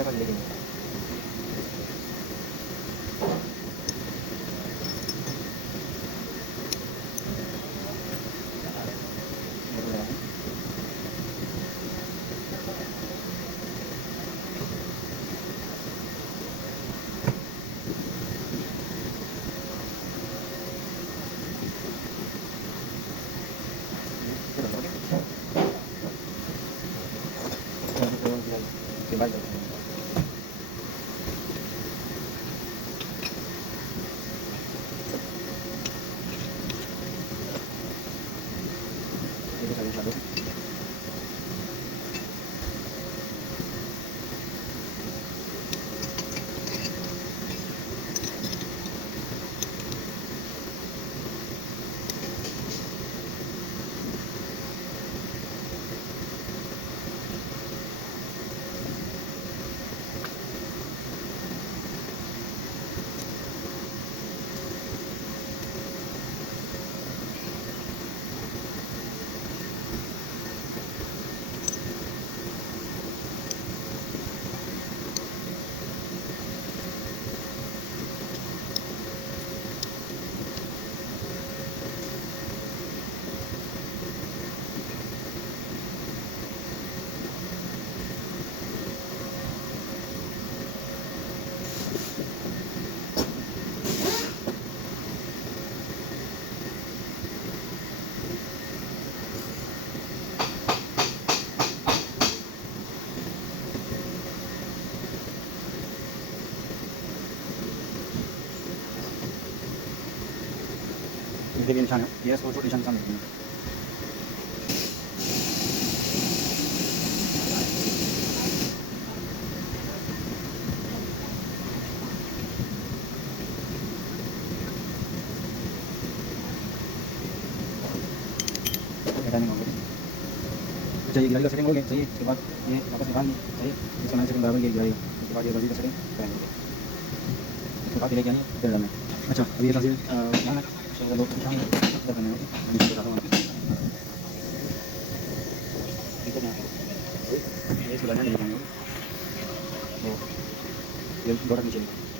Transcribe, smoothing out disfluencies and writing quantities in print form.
अच्छा कर लेंगे। के बाद देखिए निशान है, ये इसको छोटे निशान समझते हैं। टाइमिंग हो गई। अच्छा ये गिराई का सेटिंग हो गई सही। इसके बाद ये वापस निकाल सही, इसका मैंने सेटिंग बराबर ये गिराई। उसके बाद ये बल्ली का सेटिंग करेंगे, उसके बाद गिराई यानी फिर डालना। अच्छा अब ये तस्वीर ध्यान है तो लोग दिखाएंगे क्या करना है। अभी बताता हूँ ठीक है। यहाँ ये इसको डालना नहीं दिखाएंगे तो ये बॉर्डर नीचे निकाल